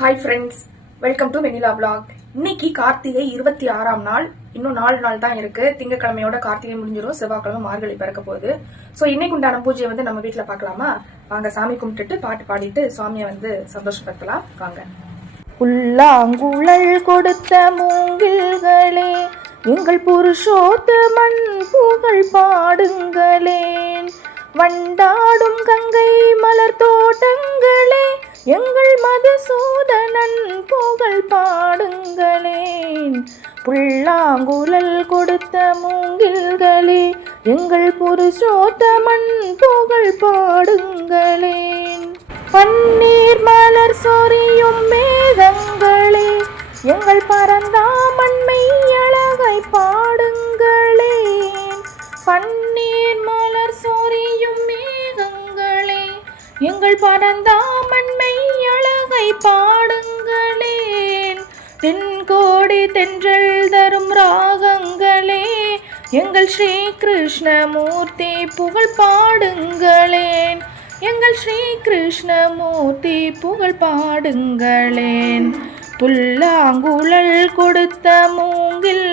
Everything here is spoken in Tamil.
Hi friends, welcome to vanilla vlog. இன்னைக்கு கார்த்திகை 26ஆம் நாள். இன்னும் 4 நாள் தான் இருக்கு. திங்கக்கிழமையோட கார்த்திகை முடிஞ்சிடும், செவ்வாய்க்கிழமை மார்கழி பிறக்க போகுது. ஸோ இன்னைக்கு உண்டான பூஜையை வந்து நம்ம வீட்டில் பார்க்கலாமா? வாங்க, சாமி கும்பிட்டுட்டு பாட்டு பாடிட்டு சுவாமியை வந்து சந்தோஷப்படுத்தலாம் வாங்க. புல்லாங்குழல் கொடுத்த மூங்கில்களே, எங்கள் புருஷோத்தமன் புகழ் பாடுங்களேன். வண்டாடும் கங்கை மலர் தோட்டங்களே, எங்கள் மதுசூதனன் புகழ் பாடுங்களேன். புல்லாங்குழல் கொடுத்த மூங்கில்களே, எங்கள் புருஷோத்தமன் புகழ் பாடுங்களேன். பன்னீர் மலர் சொரியும் மேகங்களே, எங்கள் பரந்தாமன்மை அழகை பாடுங்களேன். பன்னீர் மலர் சொரியும் மேகங்களே, எங்கள் பரந்தாமன்மை அழகை பாடுங்களேன். தென்கோடி தென்றல் தரும் ராகங்களே, எங்கள் ஸ்ரீ கிருஷ்ணமூர்த்தி புகழ் பாடுங்களேன். எங்கள் ஸ்ரீ கிருஷ்ணமூர்த்தி புகழ் பாடுங்களேன். புல்லாங்குழல் கொடுத்த மூங்கில்